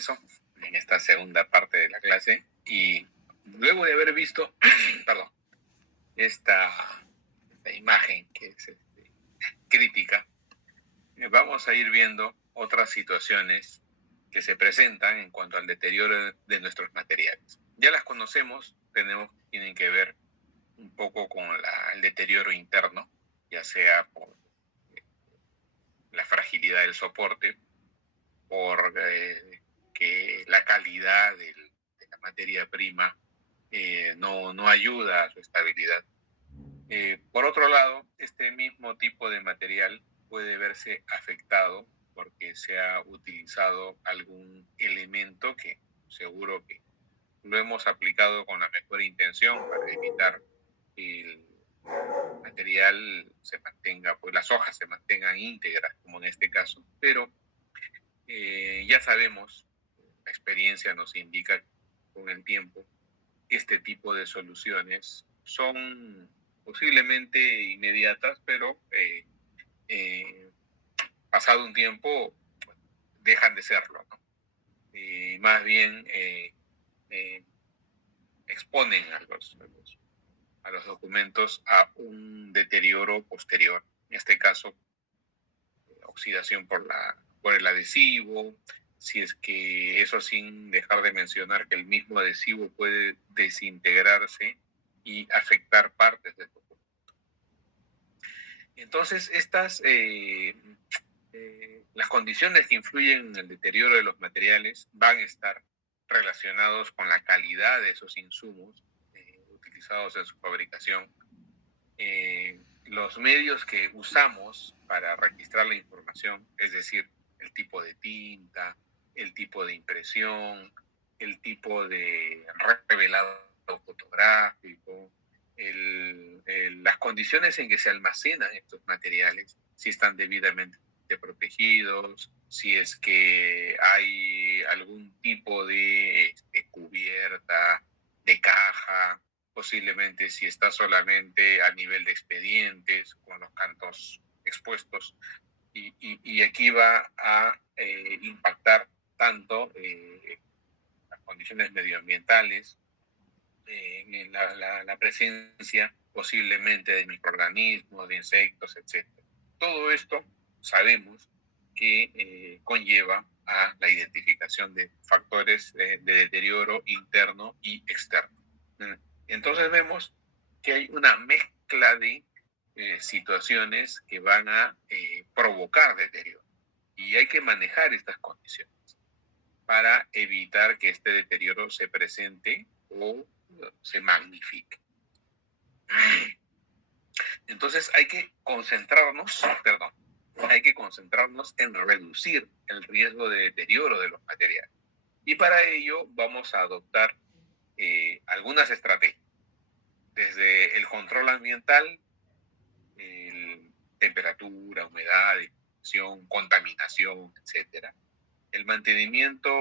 regreso en esta segunda parte de la clase y luego de haber visto, perdón, esta imagen que es crítica, vamos a ir viendo otras situaciones que se presentan en cuanto al deterioro de nuestros materiales. Ya las conocemos, tienen que ver un poco con el deterioro interno, ya sea por la fragilidad del soporte, por que la calidad de la materia prima no ayuda a su estabilidad. Por otro lado, este mismo tipo de material puede verse afectado porque se ha utilizado algún elemento que seguro que lo hemos aplicado con la mejor intención para evitar que el material se mantenga, pues las hojas se mantengan íntegras, como en este caso, pero ya sabemos, la experiencia nos indica con el tiempo, este tipo de soluciones son posiblemente inmediatas, pero pasado un tiempo dejan de serlo, ¿no? Más bien exponen a los documentos a un deterioro posterior, en este caso oxidación por el adhesivo, si es que eso sin dejar de mencionar que el mismo adhesivo puede desintegrarse y afectar partes del documento. Entonces, las condiciones que influyen en el deterioro de los materiales van a estar relacionados con la calidad de esos insumos utilizados en su fabricación, los medios que usamos para registrar la información, es decir, el tipo de tinta, el tipo de impresión, el tipo de revelado fotográfico, las condiciones en que se almacenan estos materiales, si están debidamente protegidos, si es que hay algún tipo de cubierta, de caja, posiblemente si está solamente a nivel de expedientes, con los cantos expuestos. Y aquí va a impactar tanto las condiciones medioambientales, la presencia posiblemente de microorganismos, de insectos, etc. Todo esto sabemos que conlleva a la identificación de factores de deterioro interno y externo. Entonces vemos que hay una mezcla de situaciones que van a provocar deterioro y hay que manejar estas condiciones para evitar que este deterioro se presente o se magnifique. Entonces hay que concentrarnos en reducir el riesgo de deterioro de los materiales. Y para ello vamos a adoptar algunas estrategias, desde el control ambiental, temperatura, humedad, contaminación, etcétera, el mantenimiento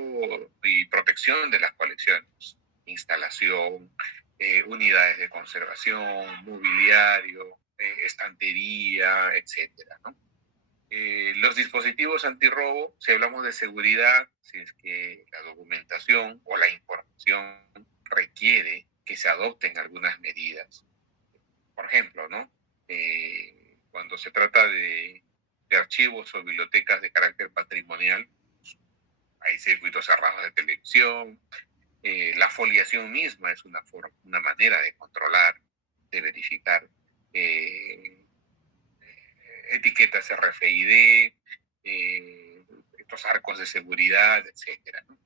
y protección de las colecciones, instalación, unidades de conservación, mobiliario, estantería, etcétera, ¿no? Los dispositivos antirrobo, si hablamos de seguridad, si es que la documentación o la información requiere que se adopten algunas medidas. Por ejemplo, ¿no? Cuando se trata de archivos o bibliotecas de carácter patrimonial, hay circuitos cerrados de televisión, la foliación misma es una manera de controlar, de verificar, etiquetas RFID, estos arcos de seguridad, etcétera, ¿no?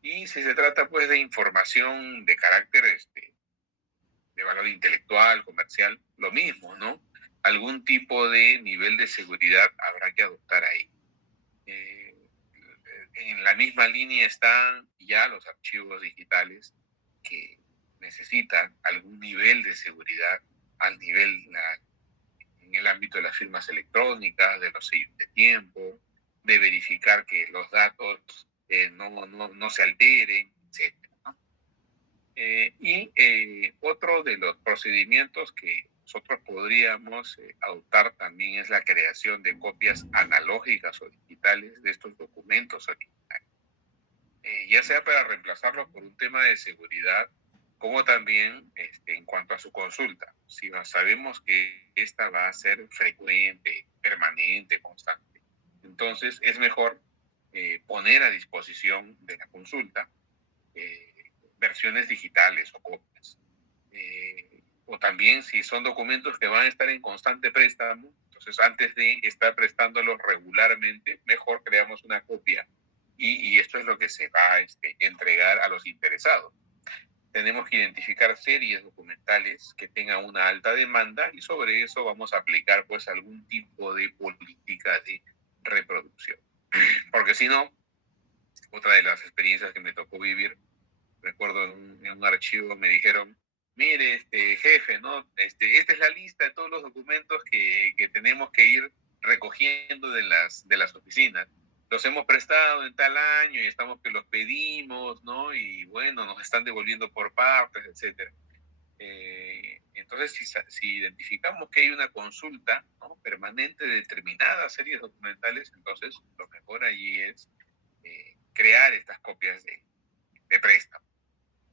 Y si se trata pues de información de carácter de valor intelectual, comercial, lo mismo, ¿no? Algún tipo de nivel de seguridad habrá que adoptar ahí. En la misma línea están ya los archivos digitales que necesitan algún nivel de seguridad en el ámbito de las firmas electrónicas, de los sellos de tiempo, de verificar que los datos no se alteren, etc. ¿no? Otro de los procedimientos que nosotros podríamos adoptar también es la creación de copias analógicas o digitales de estos documentos originales. ya sea para reemplazarlo por un tema de seguridad, como también en cuanto a su consulta. Si sabemos que esta va a ser frecuente, permanente, constante, entonces es mejor poner a disposición de la consulta versiones digitales o copias. O también si son documentos que van a estar en constante préstamo, entonces antes de estar prestándolos regularmente, mejor creamos una copia y esto es lo que se va a entregar a los interesados. Tenemos que identificar series documentales que tengan una alta demanda y sobre eso vamos a aplicar pues algún tipo de política de reproducción. Porque si no, otra de las experiencias que me tocó vivir, recuerdo en un archivo me dijeron, mire, jefe, ¿no? Esta es la lista de todos los documentos que tenemos que ir recogiendo de las oficinas. Los hemos prestado en tal año y estamos que los pedimos, ¿no? Y bueno, nos están devolviendo por partes, etcétera. Entonces, si identificamos que hay una consulta, ¿no?, permanente de determinadas series documentales, entonces lo mejor allí es crear estas copias de préstamo.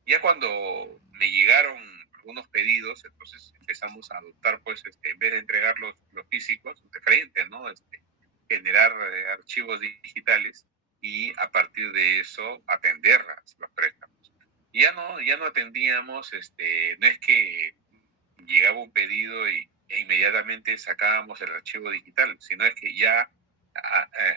Ya cuando me llegaron algunos pedidos, entonces empezamos a adoptar, pues, en vez de entregar los físicos de frente, ¿no? Generar archivos digitales y a partir de eso atender los préstamos. Ya no atendíamos, no es que llegaba un pedido e inmediatamente sacábamos el archivo digital, sino es que ya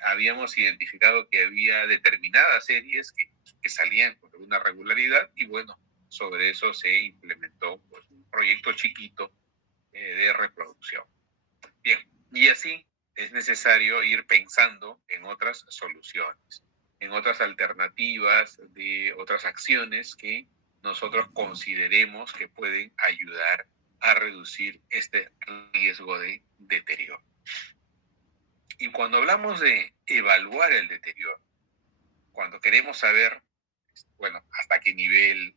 habíamos identificado que había determinadas series que salían con alguna regularidad y bueno, sobre eso se implementó pues, un proyecto chiquito de reproducción. Bien, y así es necesario ir pensando en otras soluciones, en otras alternativas, de otras acciones que nosotros consideremos que pueden ayudar a reducir este riesgo de deterioro. Y cuando hablamos de evaluar el deterioro, cuando queremos saber, bueno, hasta qué nivel,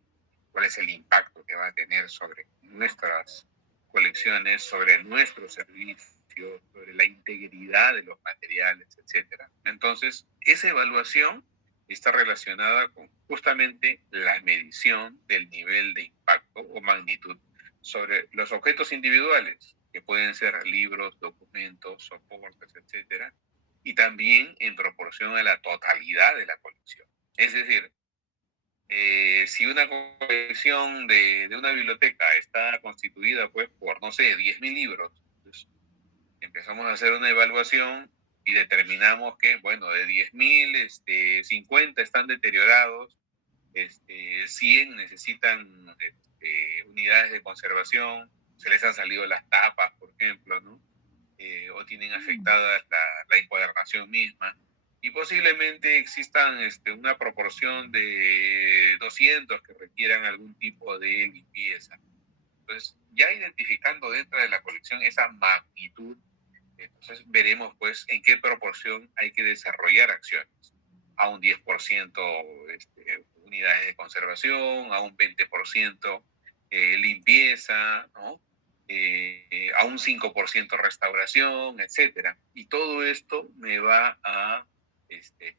cuál es el impacto que va a tener sobre nuestras colecciones, sobre nuestros servicios, sobre la integridad de los materiales, etcétera. Entonces, esa evaluación está relacionada con justamente la medición del nivel de impacto o magnitud sobre los objetos individuales, que pueden ser libros, documentos, soportes, etcétera, y también en proporción a la totalidad de la colección. Es decir, si una colección de una biblioteca está constituida pues por, no sé, 10.000 libros, pues, empezamos a hacer una evaluación y determinamos que, bueno, de 10.000, 50 están deteriorados, 100 necesitan unidades de conservación, se les han salido las tapas, por ejemplo, ¿no? O tienen afectada la encuadernación misma. Y posiblemente existan una proporción de 200 que requieran algún tipo de limpieza. Entonces, ya identificando dentro de la colección esa magnitud, entonces veremos pues en qué proporción hay que desarrollar acciones. A un 10% unidades de conservación, a un 20% limpieza, ¿no? A un 5% restauración, etcétera. Y todo esto me va a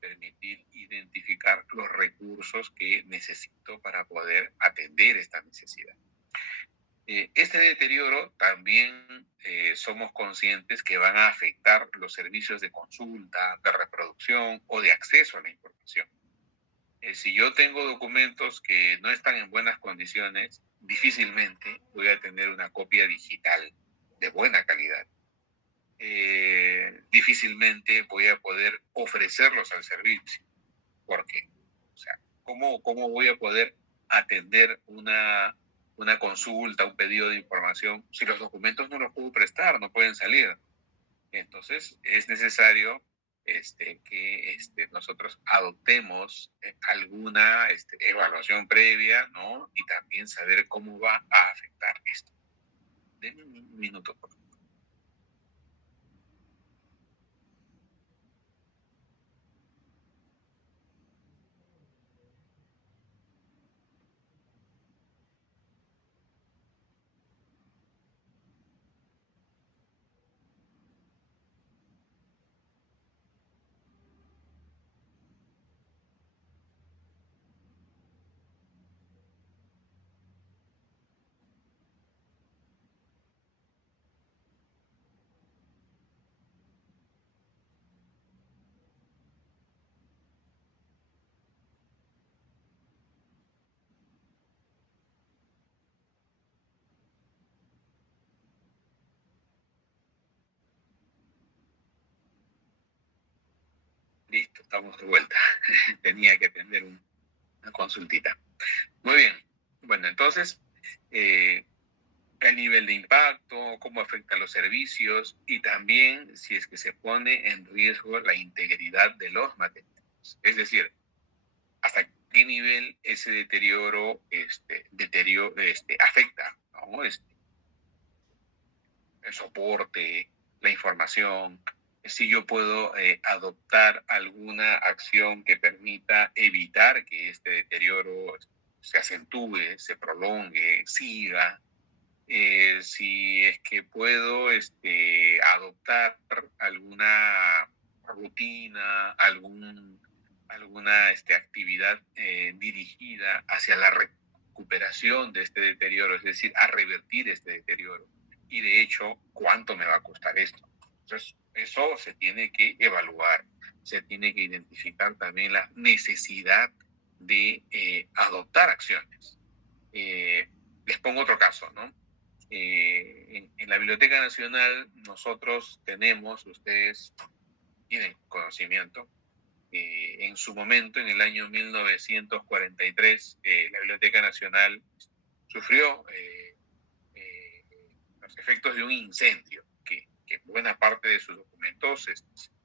permitir identificar los recursos que necesito para poder atender esta necesidad. Este deterioro también somos conscientes que van a afectar los servicios de consulta, de reproducción o de acceso a la información. Si yo tengo documentos que no están en buenas condiciones, difícilmente voy a tener una copia digital de buena calidad. Difícilmente voy a poder ofrecerlos al servicio. ¿Por qué? O sea, ¿cómo voy a poder atender una consulta, un pedido de información, si los documentos no los puedo prestar, no pueden salir? Entonces, es necesario que nosotros adoptemos alguna evaluación previa, ¿no? Y también saber cómo va a afectar esto. Denme un minuto, por favor. estamos de vuelta. Tenía que atender una consultita. Muy bien. Bueno, entonces, el nivel de impacto, cómo afecta a los servicios y también si es que se pone en riesgo la integridad de los materiales. Es decir, hasta qué nivel ese deterioro, afecta, ¿no? El soporte, la información, si yo puedo adoptar alguna acción que permita evitar que este deterioro se acentúe, se prolongue, siga, si es que puedo adoptar alguna rutina, alguna actividad dirigida hacia la recuperación de este deterioro, es decir, a revertir este deterioro. Y de hecho, ¿cuánto me va a costar esto? Entonces, eso se tiene que evaluar, se tiene que identificar también la necesidad de adoptar acciones. Les pongo otro caso, ¿no? En la Biblioteca Nacional nosotros tenemos, ustedes tienen conocimiento, en su momento, en el año 1943, la Biblioteca Nacional sufrió los efectos de un incendio, que buena parte de sus documentos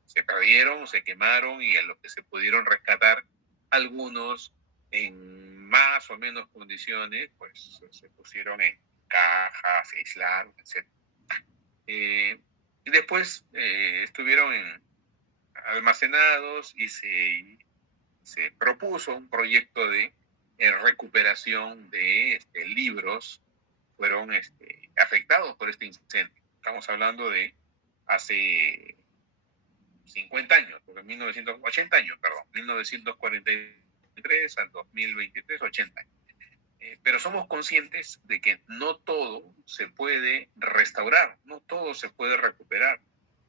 se perdieron, se quemaron, y a los que se pudieron rescatar, algunos en más o menos condiciones, pues se pusieron en cajas, se aislaron, etc. Y después estuvieron almacenados y se propuso un proyecto de recuperación de libros fueron afectados por este incendio. Estamos hablando de hace 50 años, porque 80 años, perdón, 1943 al 2023, 80 años. Pero somos conscientes de que no todo se puede restaurar, no todo se puede recuperar.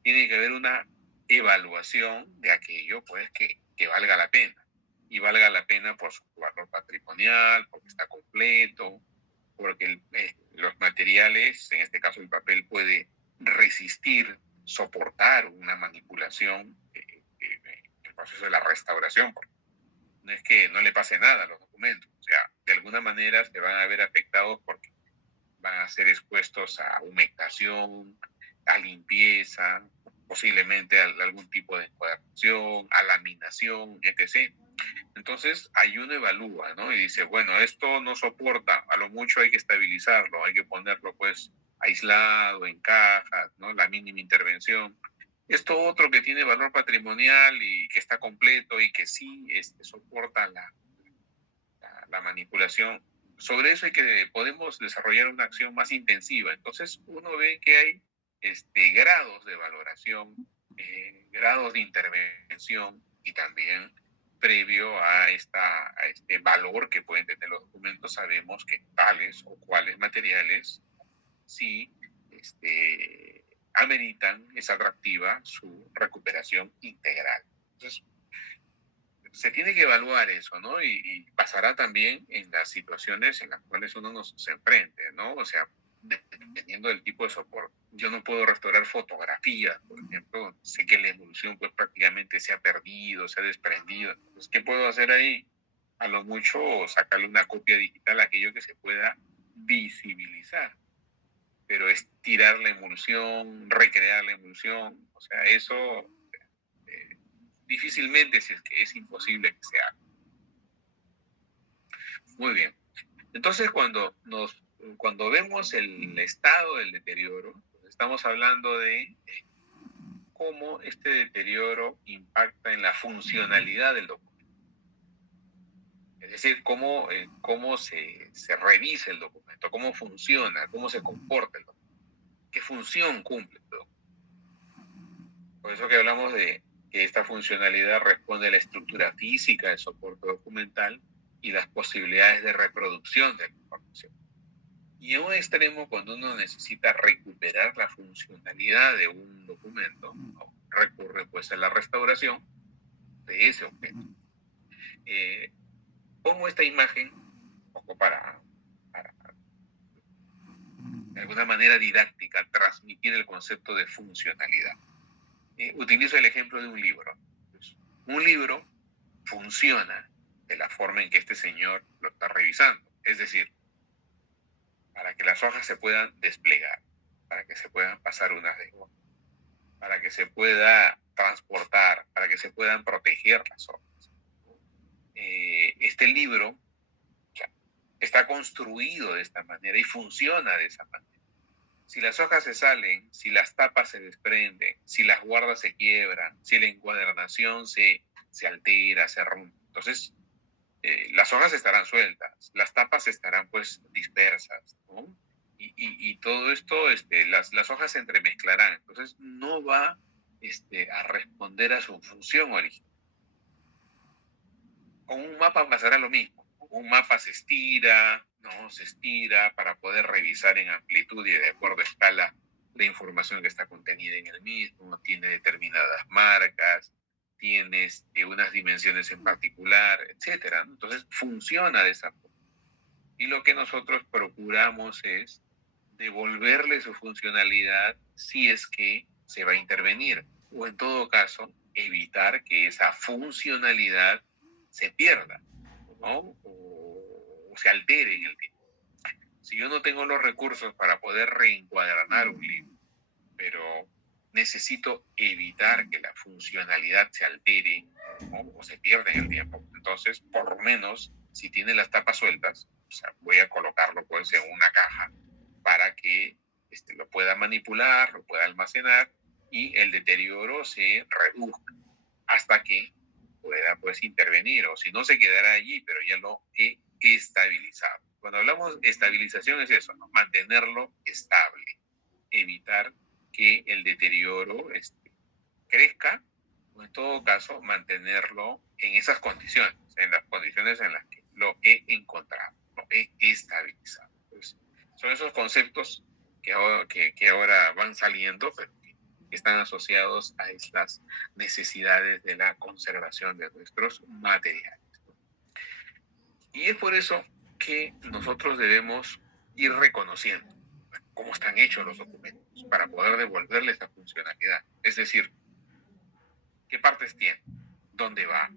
Tiene que haber una evaluación de aquello, pues, que valga la pena. Y valga la pena por su valor patrimonial, porque está completo, porque los materiales, en este caso el papel, puede resistir, soportar una manipulación, el proceso de la restauración, porque no es que no le pase nada a los documentos, o sea, de alguna manera se van a ver afectados porque van a ser expuestos a humectación, a limpieza, posiblemente a algún tipo de encuadernación, a laminación, etc. Entonces, ahí uno evalúa, ¿no? Y dice, bueno, esto no soporta, a lo mucho hay que estabilizarlo, hay que ponerlo, pues, aislado, en cajas, ¿no? La mínima intervención. Esto otro que tiene valor patrimonial y que está completo y que sí soporta la manipulación, sobre eso podemos desarrollar una acción más intensiva. Entonces, uno ve que hay grados de valoración, grados de intervención, y también previo a este valor que pueden tener los documentos, sabemos que tales o cuales materiales sí ameritan, es atractiva su recuperación integral. Entonces, se tiene que evaluar eso, ¿no? Y pasará también en las situaciones en las cuales uno se enfrente, ¿no? O sea, dependiendo del tipo de soporte. Yo no puedo restaurar fotografías, por ejemplo. Sé que la emulsión pues prácticamente se ha perdido, se ha desprendido. Entonces, ¿qué puedo hacer ahí? A lo mucho sacarle una copia digital a aquello que se pueda visibilizar. Pero es tirar la emulsión, recrear la emulsión, o sea, eso difícilmente, si es que es imposible que se haga. Muy bien. Entonces, cuando vemos el estado del deterioro, estamos hablando de cómo este deterioro impacta en la funcionalidad del documento. Es decir, cómo se revisa el documento, cómo funciona, cómo se comporta el documento, qué función cumple el documento. Por eso que hablamos de que esta funcionalidad responde a la estructura física del soporte documental y las posibilidades de reproducción de la información. Y en un extremo, cuando uno necesita recuperar la funcionalidad de un documento, recurre pues a la restauración de ese objeto. Pongo esta imagen un poco para de alguna manera didáctica transmitir el concepto de funcionalidad. Utilizo el ejemplo de un libro. Pues, Un libro funciona de la forma en que este señor lo está revisando. Es decir, para que las hojas se puedan desplegar, para que se puedan pasar unas de otras, para que se pueda transportar, para que se puedan proteger las hojas. Este libro está construido de esta manera y funciona de esa manera. Si las hojas se salen, si las tapas se desprenden, si las guardas se quiebran, si la encuadernación se altera, se rompe, entonces las hojas estarán sueltas, las tapas estarán pues dispersas, ¿no? Y todo esto, las hojas se entremezclarán, entonces no va a responder a su función original. Con un mapa pasará lo mismo. Un mapa se estira, ¿no? Se estira para poder revisar en amplitud y de acuerdo a escala la información que está contenida en el mismo, tiene determinadas marcas, tiene unas dimensiones en particular, etcétera. Entonces funciona de esa forma. Y lo que nosotros procuramos es devolverle su funcionalidad si es que se va a intervenir, o en todo caso, evitar que esa funcionalidad se pierda, ¿no? O se altere en el tiempo. Si yo no tengo los recursos para poder reencuadernar un libro, pero necesito evitar que la funcionalidad se altere, ¿no? O se pierda en el tiempo, entonces, por lo menos, si tiene las tapas sueltas, o sea, voy a colocarlo pues en una caja para que lo pueda manipular, lo pueda almacenar y el deterioro se reduzca hasta que pueda pues intervenir, o si no se quedará allí, pero ya lo he estabilizado. Cuando hablamos de estabilización es eso, ¿no? Mantenerlo estable, evitar que el deterioro crezca, o en todo caso mantenerlo en esas condiciones, en las condiciones en las que lo he encontrado, lo he estabilizado. Pues, son esos conceptos que ahora van saliendo, pero que están asociados a estas necesidades de la conservación de nuestros materiales. Y es por eso que nosotros debemos ir reconociendo cómo están hechos los documentos para poder devolverle esta funcionalidad. Es decir, ¿qué partes tiene? ¿Dónde va?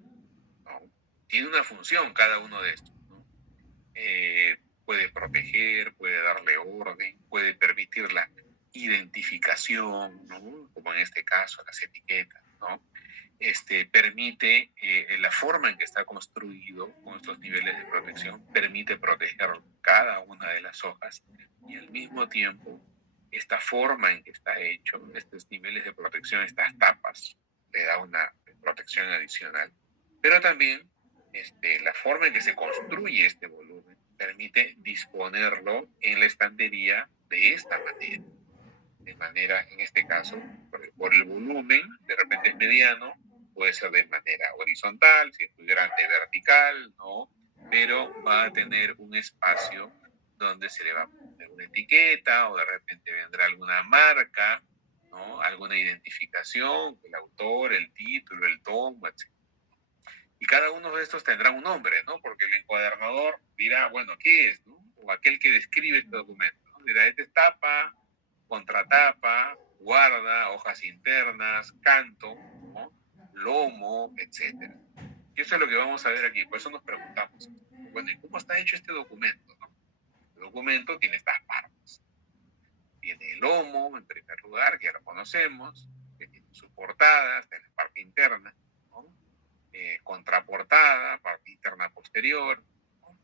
¿No? Tiene una función cada uno de estos, ¿no? Puede proteger, puede darle orden, puede permitir la identificación, ¿no? Como en este caso, las etiquetas, ¿no? Permite, la forma en que está construido con estos niveles de protección, permite proteger cada una de las hojas y al mismo tiempo esta forma en que está hecho, estos niveles de protección, estas tapas, le da una protección adicional. Pero también la forma en que se construye este volumen permite disponerlo en la estantería de esta manera. De manera, en este caso, por el volumen, de repente es mediano, puede ser de manera horizontal, si es muy grande, vertical, ¿no? Pero va a tener un espacio donde se le va a poner una etiqueta o de repente vendrá alguna marca, ¿no? Alguna identificación, el autor, el título, el tomo, etc. Y cada uno de estos tendrá un nombre, ¿no? Porque el encuadernador dirá, bueno, ¿qué es? ¿No? O aquel que describe este documento, ¿no? Dirá, esta es tapa, contratapa, guarda, hojas internas, canto, ¿no? Lomo, etc. Y eso es lo que vamos a ver aquí. Por eso nos preguntamos, bueno, ¿y cómo está hecho este documento? ¿No? El documento tiene estas partes. Tiene el lomo, en primer lugar, que ya lo conocemos, que tiene su portada, está en la parte interna, ¿no? Contraportada, parte interna posterior, ¿no?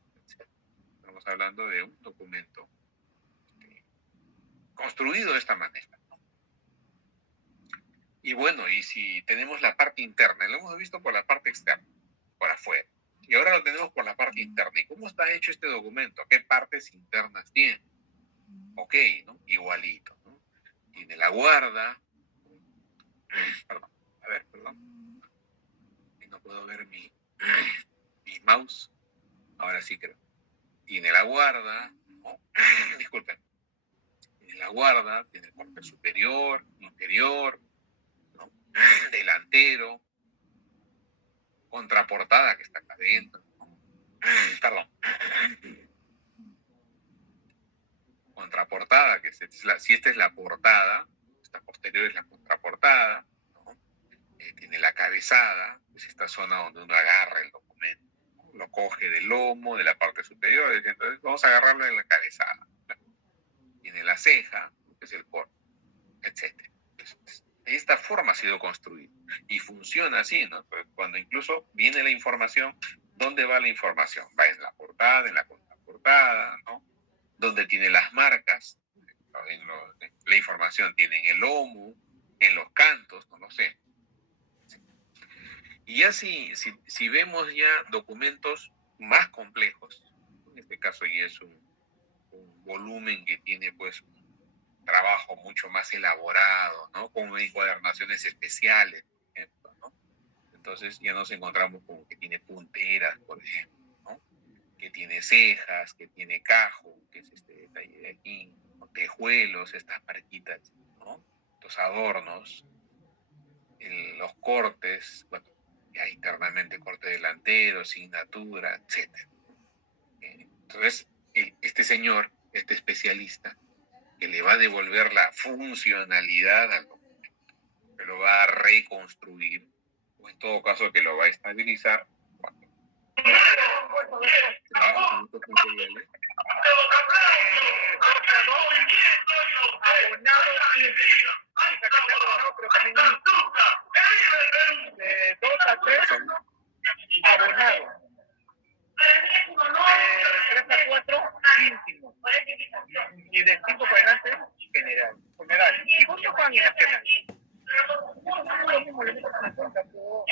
Estamos hablando de un documento construido de esta manera. Y bueno, y si tenemos la parte interna, lo hemos visto por la parte externa, por afuera, y ahora lo tenemos por la parte interna. ¿Y cómo está hecho este documento? ¿Qué partes internas tiene? Ok, ¿no? Igualito, ¿no? Tiene la guarda, perdón, a ver, perdón, no puedo ver mi mouse, ahora sí creo. Tiene la guarda, ¿no? Disculpen, tiene la guarda, tiene el corte superior, inferior, ¿no? Delantero, contraportada que está acá adentro, ¿no? Perdón, contraportada, que si esta es la portada, esta posterior es la contraportada, ¿no? tiene la cabezada, es esta zona donde uno agarra el documento, ¿no? Lo coge del lomo, de la parte superior, entonces vamos a agarrarlo en la cabezada. Tiene la ceja, que es el corte, etc. Entonces, de esta forma ha sido construido y funciona así, ¿no? Pues cuando incluso viene la información, ¿dónde va la información? Va en la portada, en la contraportada, ¿no? ¿Dónde tiene las marcas? La información tiene en el lomo, en los cantos, no lo sé. Y ya si vemos ya documentos más complejos, en este caso ya es un volumen que tiene pues un trabajo mucho más elaborado, ¿no? Con encuadernaciones especiales, por ejemplo, ¿no? Entonces ya nos encontramos con que tiene punteras, por ejemplo, ¿no? Que tiene cejas, que tiene cajo, que es este detalle de aquí, ¿no? Tejuelos, estas marquitas, ¿no? Los adornos, los cortes, bueno, ya internamente corte delantero, signatura, etc. Entonces, este señor, este especialista, que le va a devolver la funcionalidad al documento, que lo va a reconstruir, o en todo caso que lo va a estabilizar, cuando trabaja con estos materiales. De 2 a 3 son abonados. De 3 a 4 íntimos. Y de 5 para adelante, general. ¿Y cuánto pagan en nacional? Lo mismo, le meto 50, pero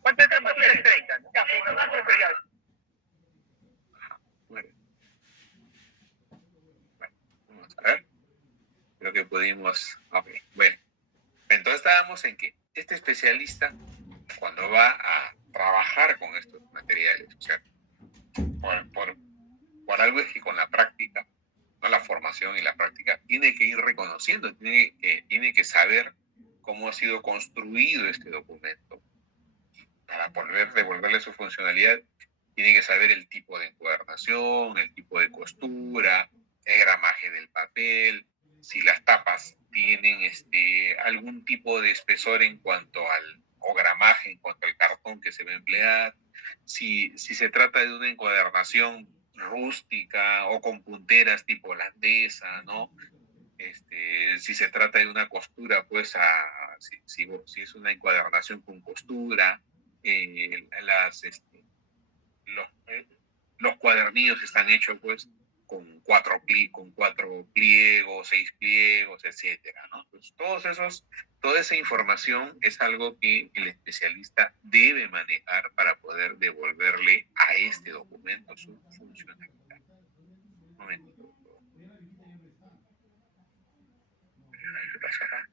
¿cuánto es el material? 30. Ya, pues, material. Bueno, vamos a ver. Creo que pudimos. Okay. Bueno, entonces estábamos en que este especialista, cuando va a trabajar con estos materiales, o sea, por algo es que con la práctica, no la formación y la práctica, tiene que ir reconociendo, tiene que saber cómo ha sido construido este documento. Para devolverle su funcionalidad, tiene que saber el tipo de encuadernación, el tipo de costura, el gramaje del papel, si las tapas tienen algún tipo de espesor en cuanto o gramaje en cuanto al cartón que se va a emplear, si se trata de una encuadernación rústica o con punteras tipo holandesa, ¿no? Si se trata de una costura, pues si es una encuadernación con costura, los cuadernillos están hechos pues con cuatro pliegos, 6 pliegos, etcétera, ¿no? Pues toda esa información es algo que el especialista debe manejar para poder devolverle a este documento su funcionalidad. Un momentito. ¿Qué pasa acá?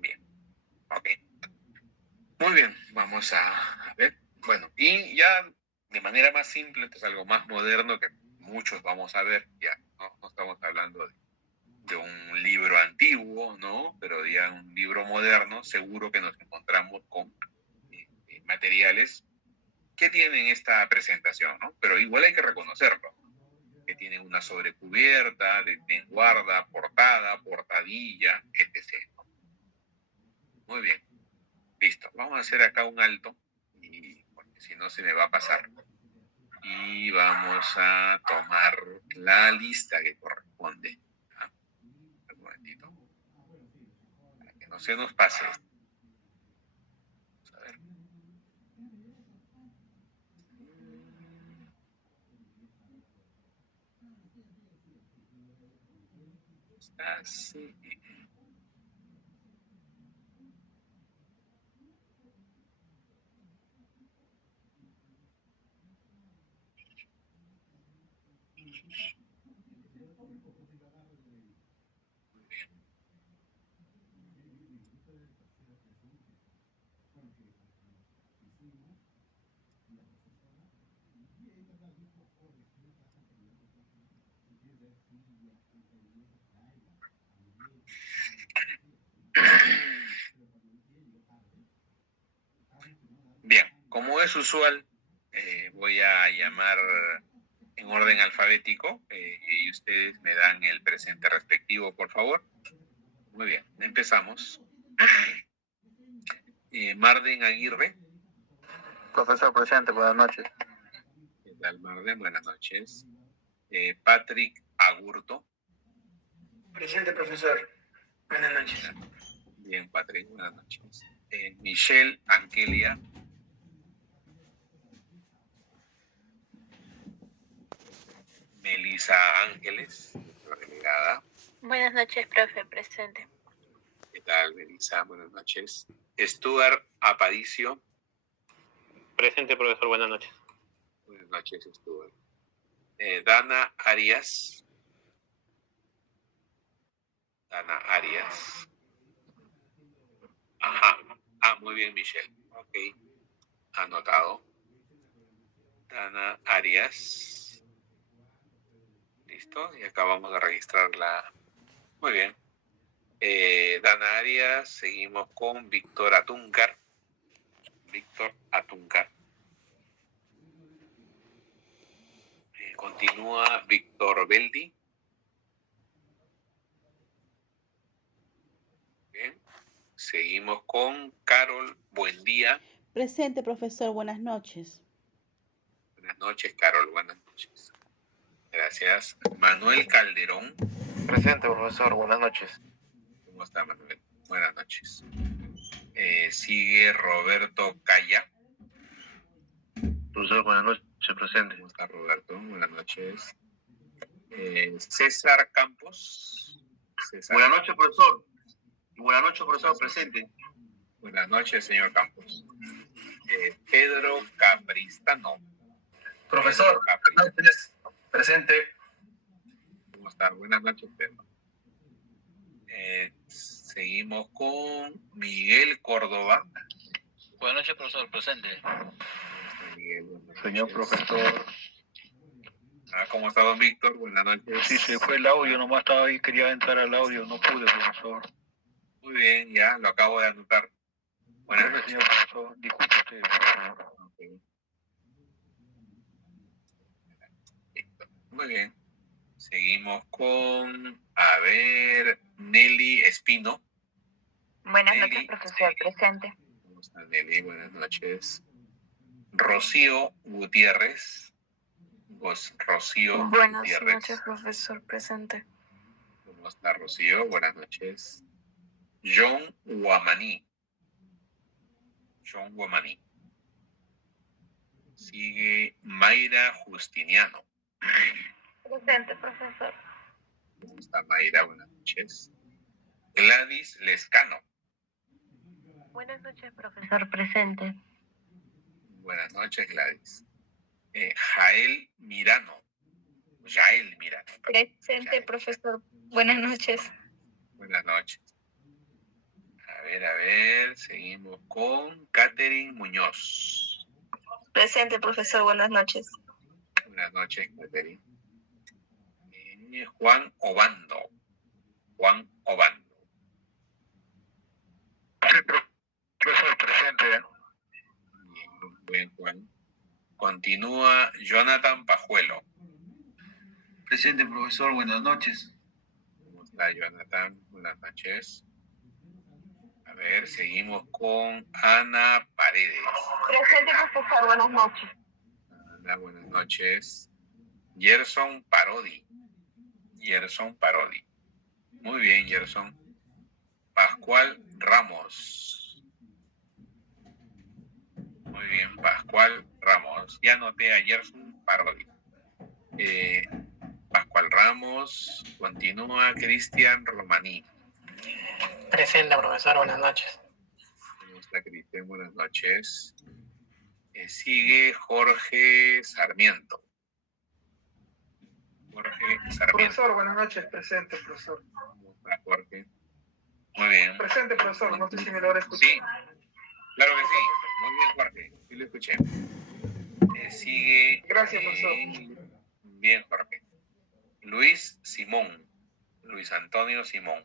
Bien, ok. Muy bien, vamos a ver. Bueno, y ya de manera más simple, esto es algo más moderno que muchos vamos a ver, ya no estamos hablando de un libro antiguo, ¿no? Pero ya un libro moderno, seguro que nos encontramos con materiales que tienen esta presentación, ¿no? Pero igual hay que reconocerlo, que tienen una sobrecubierta, de guarda, portada, portadilla, etc. Muy bien, listo. Vamos a hacer acá un alto, y porque si no se me va a pasar. Y vamos a tomar la lista que corresponde. ¿Ah? Un momentito. Para que no se nos pase. Vamos a ver. Así. Como es usual, voy a llamar en orden alfabético y ustedes me dan el presente respectivo, por favor. Muy bien, empezamos. Marden Aguirre. Profesor presente, buenas noches. ¿Qué tal, Marden? Buenas noches. Patrick Agurto. Presente, profesor. Buenas noches. Bien, Patrick, buenas noches. Michelle Angelia. Melissa Ángeles, nuestra delegada. Buenas noches, profe, presente. ¿Qué tal, Melissa? Buenas noches. Stuart Aparicio. Presente, profesor, buenas noches. Buenas noches, Stuart. Dana Arias. Dana Arias. Ajá. Muy bien, Michelle. Ok. Anotado. Dana Arias. Listo. Y acabamos de registrarla. Muy bien. Dana Arias. Seguimos con Víctor Atúncar. Víctor Atúncar. Continúa Víctor Beldi. Bien. Seguimos con Carol Buendía. Presente, profesor. Buenas noches. Buenas noches, Carol. Buenas noches. Gracias. Manuel Calderón. Presente, profesor, buenas noches. ¿Cómo está, Manuel? Buenas noches. Sigue Roberto Calla. Profesor, buenas noches, presente. ¿Cómo está, Roberto? Buenas noches. César Campos. César. Buenas noches, profesor. Buenas noches, profesor, presente. Buenas noches, señor Campos. Pedro Capristano. Profesor, buenas noches. Presente. ¿Cómo está? Buenas noches, Pedro. Seguimos con Miguel Córdoba. Buenas noches, profesor, presente. Miguel, Señor profesor. ¿Cómo está, don Víctor? Buenas noches. Sí, se fue el audio, nomás estaba ahí, quería entrar al audio, no pude, profesor. Muy bien, ya lo acabo de anotar. Buenas noches. Señor profesor, disculpe usted, por favor. Okay. Muy bien. Seguimos con, Nelly Espino. Buenas Nelly, noches, profesor, presente. ¿Cómo está, Nelly? Buenas noches. Rocío Gutiérrez. Rocío Buenas Gutiérrez. noches, profesor, presente. ¿Cómo está, Rocío? Buenas noches. John Guamaní. John Guamaní. Sigue Mayra Justiniano. Presente, profesor. ¿Cómo está, Mayra? Buenas noches. Gladys Lescano. Buenas noches, profesor, presente. Buenas noches, Gladys. Jael Mirano. Jael Mirano. Presente, Jael. profesor. Buenas noches. Buenas noches. A ver, seguimos con Catherine Muñoz. Presente, profesor. Buenas noches. Buenas noches, Catherine. Juan Obando. Juan Obando. Profesor, presente. Bien, Juan. Continúa Jonathan Pajuelo. Presente, profesor, buenas noches. ¿Cómo está, Jonathan? Buenas noches. A ver, seguimos con Ana Paredes. Presente, profesor. Buenas noches. Ana, buenas noches. Gerson Parodi. Gerson Parodi. Muy bien, Gerson. Pascual Ramos. Muy bien, Pascual Ramos. Ya anoté a Gerson Parodi. Pascual Ramos. Continúa Cristian Romaní. Presente, profesor. Buenas noches. ¿Cómo está, Cristian? Buenas noches. Sigue Jorge Sarmiento. Jorge Sarmiento. Profesor, buenas noches. Presente, profesor. ¿Cómo está, Jorge? Muy bien. Presente, profesor. No sé si me lo habrá escuchado. Sí, claro que sí. Muy bien, Jorge. Sí lo escuché. Sigue. Gracias, profesor. Bien, Jorge. Luis Simón. Luis Antonio Simón.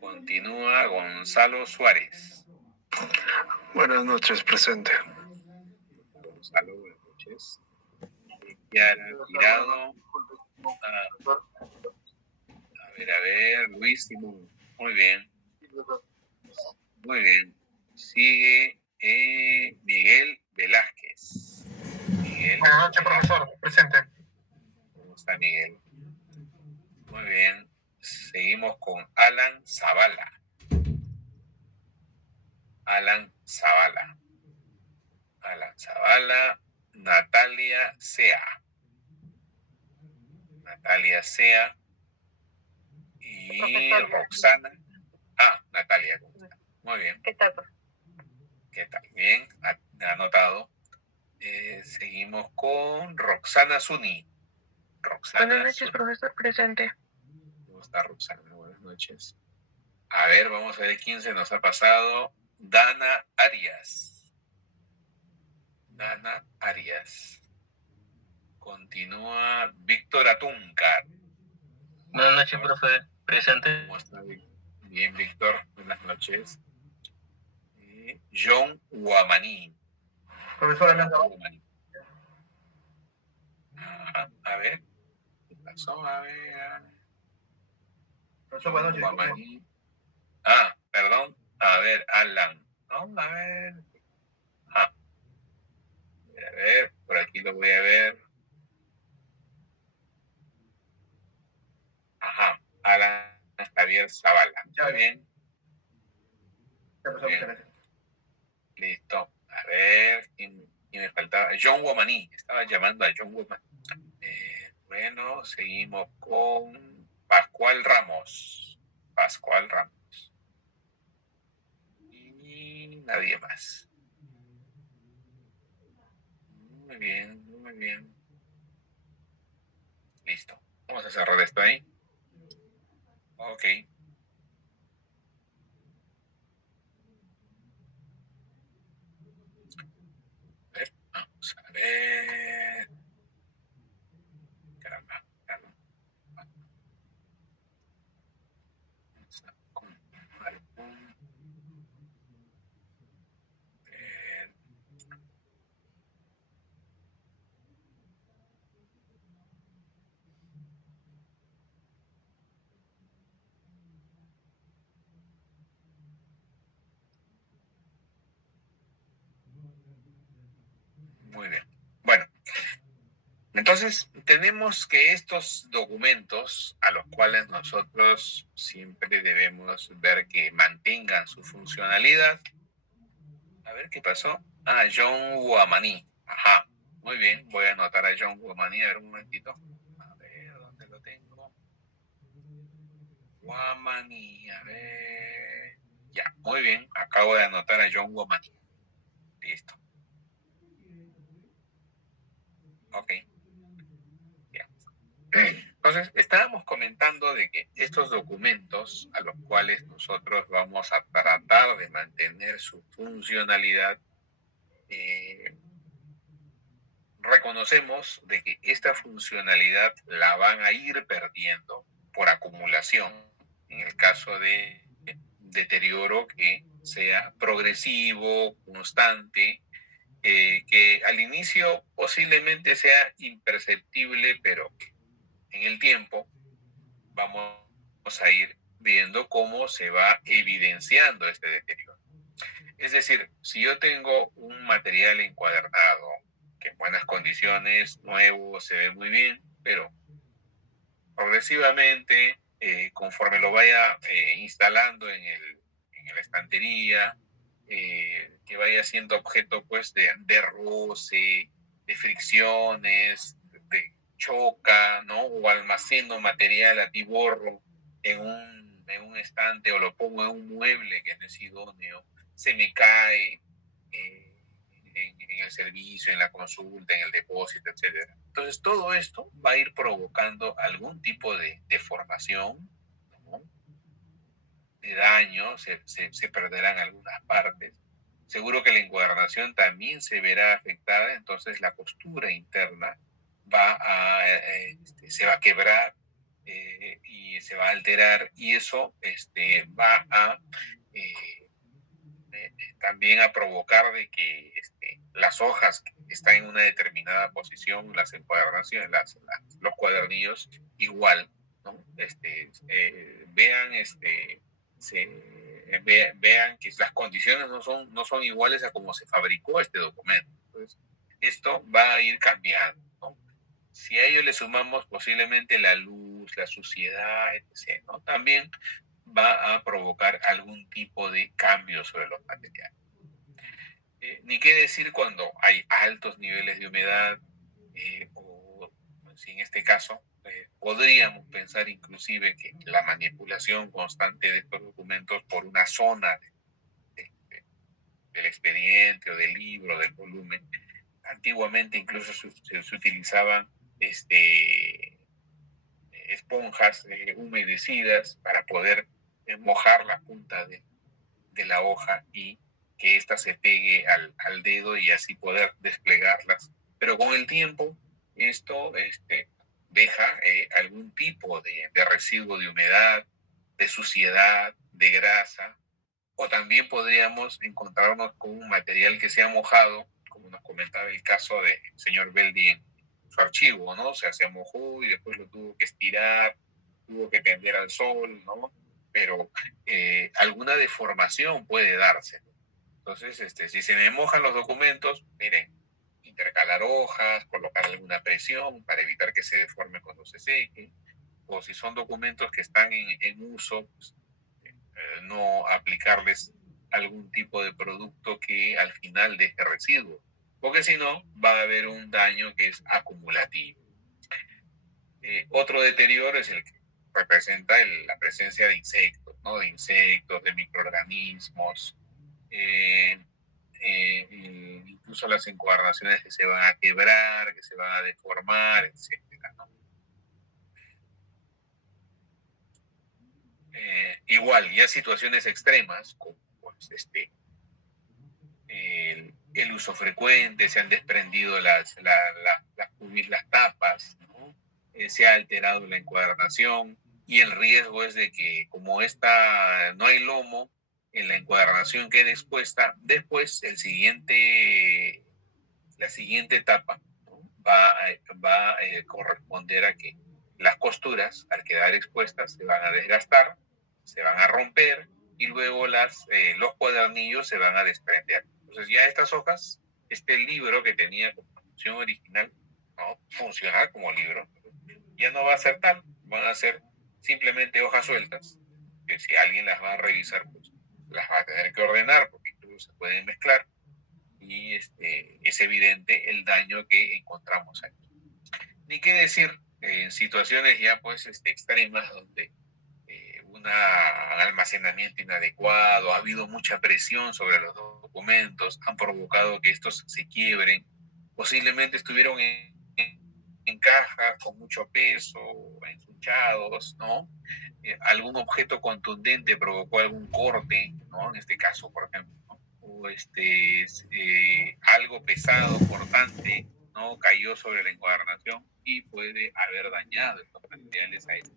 Continúa Gonzalo Suárez. Buenas noches, presente. Gonzalo, buenas noches. Yara Tirado. A ver, Luis Simón. Muy bien. Muy bien. Sigue Miguel Velázquez. Miguel. Buenas noches, profesor, presente. ¿Cómo está Miguel? Muy bien. Seguimos con Alan Zavala. Alan Zavala. Alan Zavala. Natalia Sea. Natalia Sea. Y Profesor. Roxana. Natalia. Muy bien. ¿Qué tal, profesor? ¿Qué tal? Bien, anotado. Seguimos con Roxana Zuni. Roxana Buenas noches, Zuni. profesor, presente. ¿Cómo está Roxana? Buenas noches. A ver, vamos a ver quién se nos ha pasado. Dana Arias. Dana Arias. Continúa Víctor Atúncar. Buenas noches, profe. Presente. ¿Cómo está? Bien, Víctor. Buenas noches. John Guamaní. Profesor, buenas noches. Guamaní. A ver. ¿Qué pasó? A ver. Profesor, buenas noches. Guamaní. Perdón. A ver, Alan. No, a ver. A ver, por aquí lo voy a ver. Ajá, Alan Javier Zavala. Ya. Bien. Bien. Listo. A ver, ¿quién me faltaba? John Guamaní. Estaba llamando a John Guamaní. Bueno, seguimos con Pascual Ramos. Pascual Ramos. Y nadie más. Muy bien, muy bien. Listo. Vamos a cerrar esto ahí. Ok. Vamos a ver. Caramba. Vamos a continuar con... Muy bien. Bueno, entonces tenemos que estos documentos a los cuales nosotros siempre debemos ver que mantengan su funcionalidad. A ver qué pasó. John Guamaní. Ajá. Muy bien. Voy a anotar a John Guamaní. A ver un momentito. A ver, ¿dónde lo tengo? Guamaní. A ver. Ya, muy bien. Acabo de anotar a John Guamaní. Listo. Ok. Bien. Entonces, estábamos comentando de que estos documentos a los cuales nosotros vamos a tratar de mantener su funcionalidad, reconocemos de que esta funcionalidad la van a ir perdiendo por acumulación, en el caso de deterioro que sea progresivo, constante, que al inicio posiblemente sea imperceptible, pero en el tiempo vamos a ir viendo cómo se va evidenciando este deterioro. Es decir, si yo tengo un material encuadernado, que en buenas condiciones, nuevo, se ve muy bien, pero progresivamente, conforme lo vaya instalando en la estantería, que vaya siendo objeto pues de roce, de fricciones, de choca, ¿no? O almaceno material atiborro en un estante o lo pongo en un mueble que no es idóneo, se me cae en el servicio, en la consulta, en el depósito, etcétera. Entonces todo esto va a ir provocando algún tipo de deformación, ¿no? De daño, se perderán algunas partes. Seguro que la encuadernación también se verá afectada, entonces la costura interna se va a quebrar y se va a alterar, y eso va a también a provocar de que las hojas que están en una determinada posición, las encuadernaciones, los cuadernillos, igual, ¿no? Vean, vean que las condiciones no son iguales a cómo se fabricó este documento. Entonces, esto va a ir cambiando, ¿no? Si a ello le sumamos posiblemente la luz, la suciedad, etc., ¿no? También va a provocar algún tipo de cambio sobre los materiales. Ni qué decir cuando hay altos niveles de humedad, o si en este caso podríamos pensar inclusive que la manipulación constante de estos documentos por una zona del expediente o del libro, del volumen. Antiguamente incluso se utilizaban esponjas humedecidas para poder mojar la punta de la hoja y que ésta se pegue al dedo y así poder desplegarlas. Pero con el tiempo esto deja algún tipo de residuo de humedad, de suciedad, de grasa, o también podríamos encontrarnos con un material que se ha mojado, como nos comentaba el caso del señor Beldi en su archivo, ¿no? O sea, se mojó y después lo tuvo que estirar, tuvo que tender al sol, ¿no? Pero alguna deformación puede darse. Entonces, si se me mojan los documentos, miren, intercalar hojas, colocar alguna presión para evitar que se deforme cuando se seque, o si son documentos que están en uso, pues, no aplicarles algún tipo de producto que al final deje residuos, porque si no va a haber un daño que es acumulativo. Otro deterioro es el que representa la presencia de insectos, ¿no? De insectos, de microorganismos, incluso las encuadernaciones que se van a quebrar, que se van a deformar, etcétera, ¿no? Igual, ya situaciones extremas, como pues, el uso frecuente, se han desprendido las tapas, ¿no? Se ha alterado la encuadernación y el riesgo es de que como no hay lomo, en la encuadernación quede expuesta, después la siguiente etapa, ¿no? va a corresponder a que las costuras, al quedar expuestas, se van a desgastar, se van a romper y luego los cuadernillos se van a desprender. Entonces ya estas hojas, este libro que tenía como función original, ¿no? Funcionar como libro, ya no va a ser tal, van a ser simplemente hojas sueltas, que si alguien las va a revisar, pues las va a tener que ordenar, porque incluso se pueden mezclar, y es evidente el daño que encontramos aquí. Ni qué decir en situaciones ya pues extremas donde un almacenamiento inadecuado, ha habido mucha presión sobre los documentos, han provocado que estos se quiebren, posiblemente estuvieron en cajas con mucho peso, ensuciados, ¿no? Algún objeto contundente provocó algún corte, ¿no? En este caso, por ejemplo, ¿no? O algo pesado, cortante, ¿no? Cayó sobre la encuadernación y puede haber dañado estos materiales a este.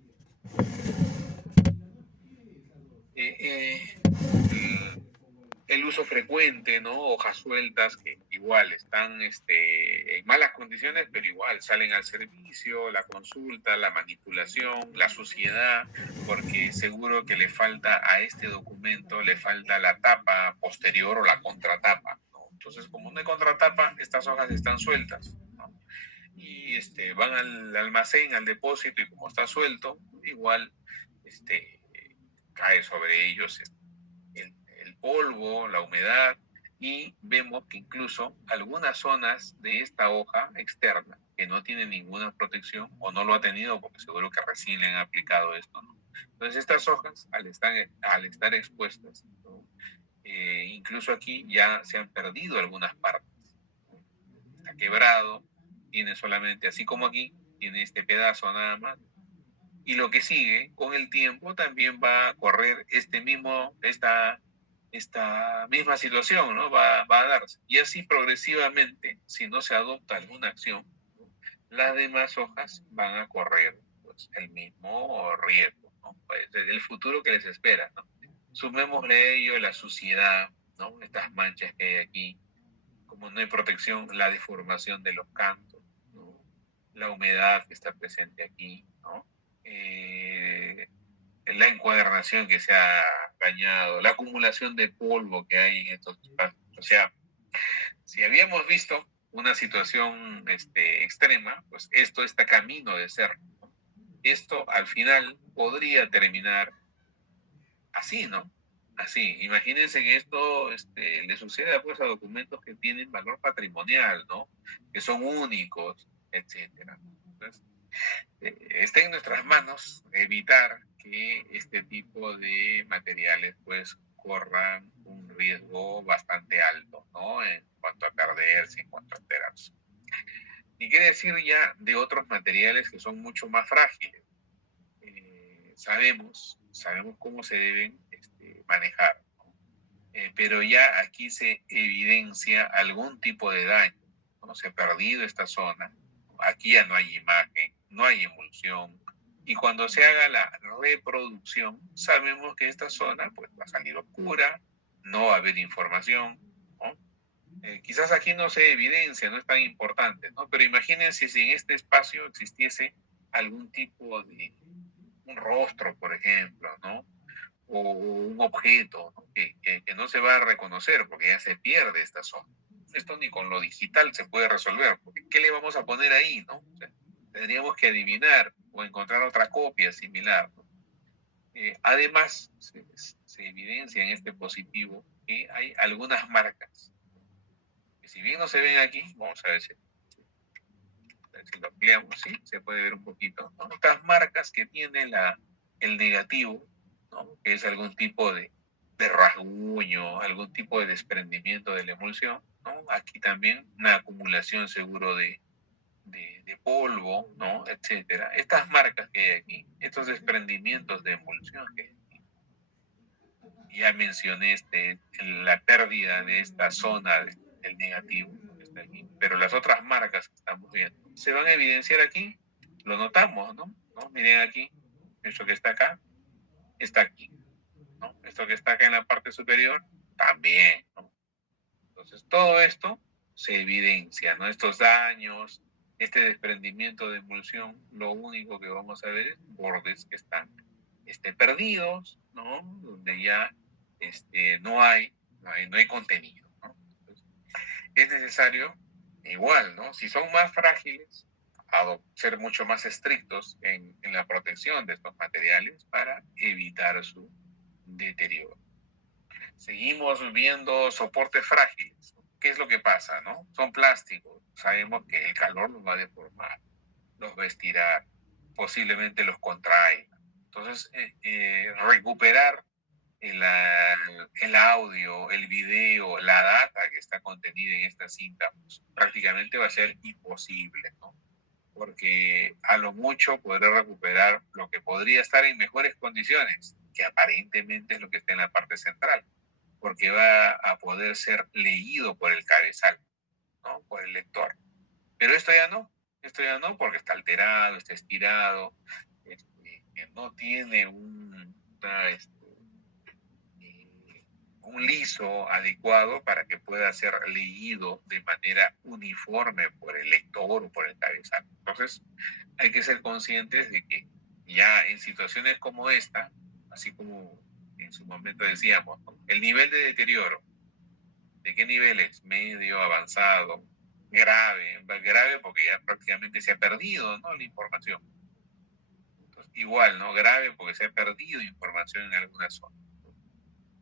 El uso frecuente, ¿no? Hojas sueltas que igual están en malas condiciones, pero igual salen al servicio, la consulta, la manipulación, la suciedad, porque seguro que le falta a este documento, le falta la tapa posterior o la contratapa, ¿no? Entonces, como no hay contratapa, estas hojas están sueltas, ¿no? Y van al almacén, al depósito, y como está suelto, igual cae sobre ellos el polvo, la humedad, y vemos que incluso algunas zonas de esta hoja externa que no tiene ninguna protección o no lo ha tenido porque seguro que recién le han aplicado esto, ¿no? Entonces estas hojas al estar expuestas, ¿no? Incluso aquí ya se han perdido algunas partes, ¿no? Está quebrado, tiene solamente, así como aquí, tiene este pedazo nada más. Y lo que sigue con el tiempo también va a correr esta misma situación, ¿no? Va a darse. Y así progresivamente, si no se adopta alguna acción, ¿no? Las demás hojas van a correr pues, el mismo riesgo, ¿no? Pues, el futuro que les espera, ¿no? Sumémosle a ello la suciedad, ¿no? Estas manchas que hay aquí, como no hay protección, la deformación de los cantos, ¿no? La humedad que está presente aquí, ¿no? La encuadernación que se ha dañado, la acumulación de polvo que hay en estos espacios. O sea, si habíamos visto una situación extrema, pues esto está camino de ser, ¿no? Esto al final podría terminar así, ¿no? Así. Imagínense que esto le suceda pues a documentos que tienen valor patrimonial, ¿no? Que son únicos, etcétera. Entonces, está en nuestras manos evitar que este tipo de materiales pues corran un riesgo bastante alto, ¿no? En cuanto a perderse, en cuanto a alterarse. Y qué decir ya de otros materiales que son mucho más frágiles. Sabemos cómo se deben manejar, ¿no? Pero ya aquí se evidencia algún tipo de daño, ¿no? Se ha perdido esta zona, aquí ya no hay imagen, no hay emulsión, y cuando se haga la reproducción, sabemos que esta zona pues, va a salir oscura, no va a haber información, ¿no? Quizás aquí no se evidencia, no es tan importante, ¿no? Pero imagínense si en este espacio existiese algún tipo de un rostro, por ejemplo, ¿no? O un objeto, ¿no? que no se va a reconocer porque ya se pierde esta zona. Esto ni con lo digital se puede resolver, porque ¿qué le vamos a poner ahí, no? O sea, tendríamos que adivinar o encontrar otra copia similar, ¿no? Además, se evidencia en este positivo que hay algunas marcas, que si bien no se ven aquí, vamos a ver si lo ampliamos, ¿sí? Se puede ver un poquito, ¿no? Estas marcas que tiene el negativo, ¿no? Que es algún tipo de rasguño, algún tipo de desprendimiento de la emulsión, ¿no? Aquí también una acumulación seguro de polvo, ¿no? Etcétera. Estas marcas que hay aquí, estos desprendimientos de emulsión que hay aquí. Ya mencioné la pérdida de esta zona del negativo que está aquí, pero las otras marcas que estamos viendo se van a evidenciar aquí, lo notamos, ¿no? Miren aquí, esto que está acá, está aquí, ¿no? Esto que está acá en la parte superior, también, ¿no? Entonces, todo esto se evidencia, ¿no? Estos daños, este desprendimiento de emulsión, lo único que vamos a ver es bordes que están perdidos, ¿no? Donde ya no hay contenido, ¿no? Entonces, es necesario, igual, ¿no? Si son más frágiles, ser mucho más estrictos en la protección de estos materiales para evitar su deterioro. Seguimos viendo soportes frágiles. ¿Qué es lo que pasa, no? Son plásticos. Sabemos que el calor los va a deformar, los va a estirar, posiblemente los contrae. Entonces, recuperar el audio, el video, la data que está contenida en esta cinta, pues, prácticamente va a ser imposible, ¿no? Porque a lo mucho podré recuperar lo que podría estar en mejores condiciones, que aparentemente es lo que está en la parte central, porque va a poder ser leído por el cabezal, ¿no? Por el lector. Pero esto ya no, porque está alterado, está estirado, no tiene un liso adecuado para que pueda ser leído de manera uniforme por el lector o por el cabezal. Entonces, hay que ser conscientes de que ya en situaciones como esta, así como en su momento decíamos, ¿no? El nivel de deterioro, ¿de qué nivel es? Medio, avanzado, grave porque ya prácticamente se ha perdido, ¿no? La información. Entonces, igual, ¿no? Grave porque se ha perdido información en alguna zona.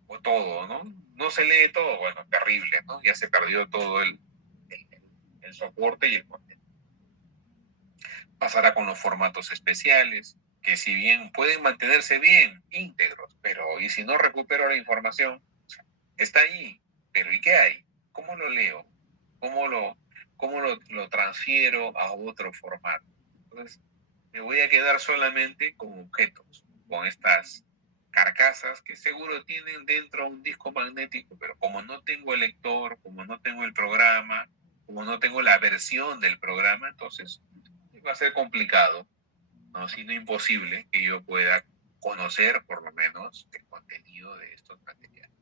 O todo, ¿no? No se lee todo, bueno, terrible, ¿no? Ya se perdió todo el soporte y el contenido. Pasará con los formatos especiales, que si bien pueden mantenerse bien, íntegros, pero ¿y si no recupero la información? Está ahí, pero ¿y qué hay? ¿Cómo lo leo? ¿Cómo lo transfiero a otro formato? Entonces, me voy a quedar solamente con objetos, con estas carcasas que seguro tienen dentro un disco magnético, pero como no tengo el lector, como no tengo el programa, como no tengo la versión del programa, entonces va a ser complicado, ¿no? Sino imposible que yo pueda conocer por lo menos el contenido de estos materiales.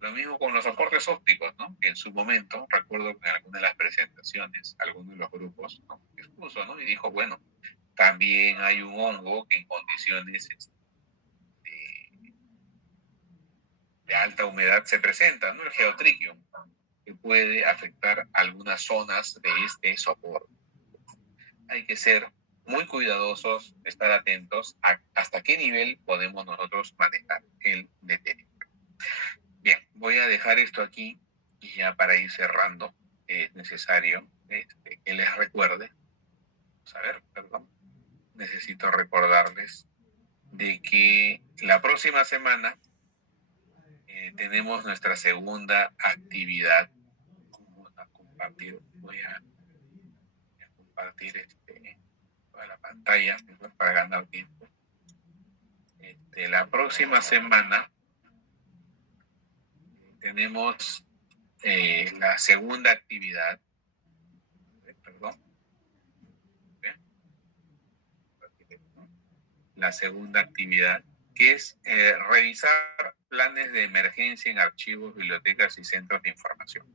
Lo mismo con los soportes ópticos, ¿no? Que en su momento, recuerdo que en alguna de las presentaciones, alguno de los grupos, ¿no?, expuso, ¿no? Y dijo, bueno, también hay un hongo que en condiciones de alta humedad se presenta, ¿no? El geotrichium, que puede afectar algunas zonas de este soporte. Hay que ser muy cuidadosos, estar atentos a hasta qué nivel podemos nosotros manejar el deterioro. Bien, voy a dejar esto aquí y ya para ir cerrando es necesario que les recuerde, necesito recordarles de que la próxima semana tenemos nuestra segunda actividad. Vamos a compartir, voy a compartir toda la pantalla para ganar tiempo. La próxima semana tenemos la segunda actividad, la segunda actividad, que es revisar planes de emergencia en archivos, bibliotecas y centros de información.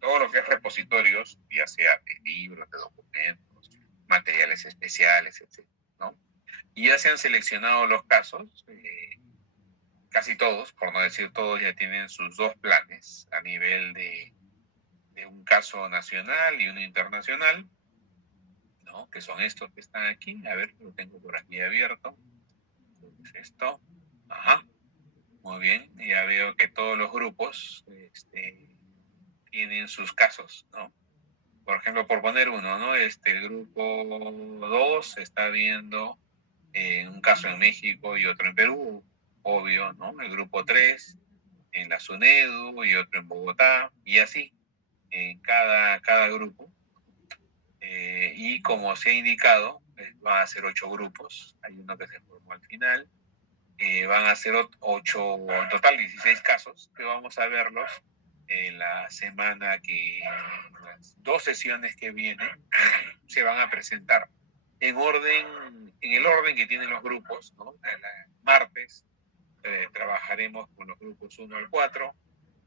Todo lo que es repositorios, ya sea de libros, de documentos, materiales especiales, etc., ¿no? Y ya se han seleccionado los casos, casi todos, por no decir todos, ya tienen sus dos planes a nivel de un caso nacional y uno internacional, ¿no? Que son estos que están aquí. A ver, lo tengo por aquí abierto. Es esto. Ajá. Muy bien. Ya veo que todos los grupos tienen sus casos, ¿no? Por ejemplo, por poner uno, ¿no? El grupo 2 está viendo un caso en México y otro en Perú, obvio, ¿no? El grupo 3 en la SUNEDU y otro en Bogotá, y así, en cada grupo. Y como se ha indicado, van a ser 8 grupos, hay uno que se formó al final, van a ser 8, en total 16 casos, que vamos a verlos en la semana las 2 sesiones que vienen, se van a presentar en el orden que tienen los grupos, ¿no? El martes trabajaremos con los grupos 1 al 4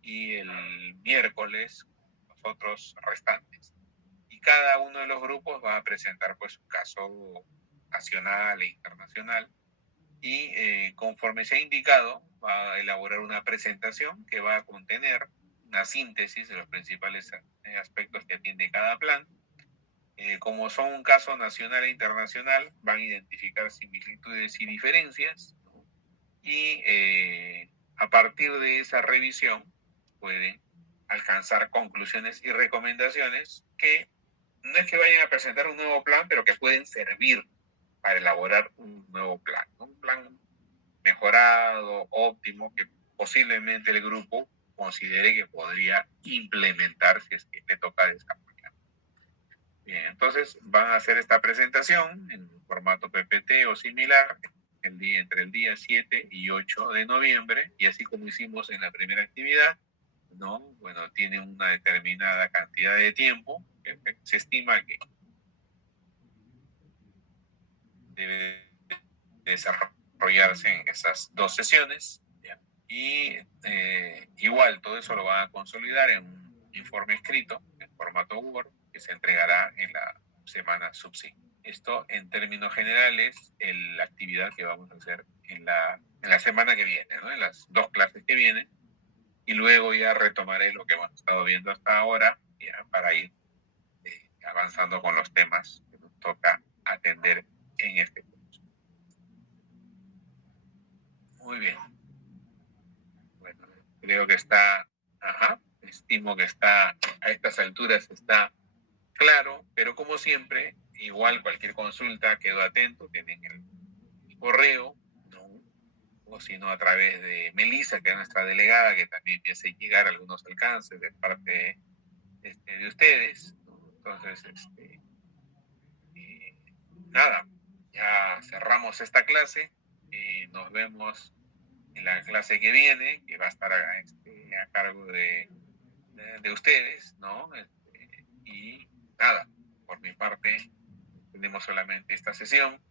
y el miércoles los otros restantes. Y cada uno de los grupos va a presentar pues un caso nacional e internacional y conforme se ha indicado va a elaborar una presentación que va a contener una síntesis de los principales aspectos que atiende cada plan. Como son un caso nacional e internacional, van a identificar similitudes y diferencias, ¿no? Y a partir de esa revisión pueden alcanzar conclusiones y recomendaciones que no es que vayan a presentar un nuevo plan, pero que pueden servir para elaborar un nuevo plan, ¿no? Un plan mejorado, óptimo, que posiblemente el grupo considere que podría implementar si es que le toca desarrollar. Bien, entonces van a hacer esta presentación en formato PPT o similar entre el día 7 y 8 de noviembre, y así como hicimos en la primera actividad, ¿no? Bueno, tiene una determinada cantidad de tiempo, que se estima que debe desarrollarse en esas 2 sesiones, ¿ya? Y igual todo eso lo van a consolidar en un informe escrito en formato Word que se entregará en la semana subsiguiente. Esto en términos generales la actividad que vamos a hacer en la semana que viene, ¿no? En las 2 clases que vienen, y luego ya retomaré lo que hemos estado viendo hasta ahora, ya, para ir avanzando con los temas que nos toca atender en este curso. Muy bien. Bueno, creo que estimo que está a estas alturas está claro, pero como siempre, igual cualquier consulta, quedo atento, tienen el correo, ¿no? O si no, a través de Melissa, que es nuestra delegada, que también me hace llegar algunos alcances de parte de ustedes, ¿no? Entonces, nada, ya cerramos esta clase, nos vemos en la clase que viene, que va a estar a cargo de ustedes, ¿no? Y nada, por mi parte, tenemos solamente esta sesión.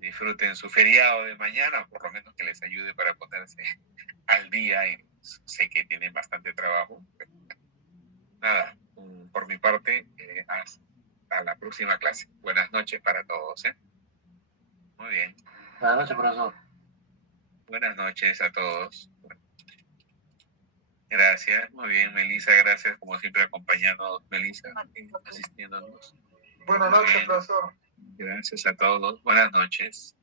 Disfruten su feriado de mañana, por lo menos que les ayude para ponerse al día en sé que tienen bastante trabajo. Nada, por mi parte, hasta la próxima clase. Buenas noches para todos. Muy bien. Buenas noches, profesor. Buenas noches a todos. Gracias. Muy bien, Melissa, gracias como siempre acompañándonos, Melissa, asistiéndonos. Buenas Muy noches, bien. profesor. Gracias a todos. Buenas noches.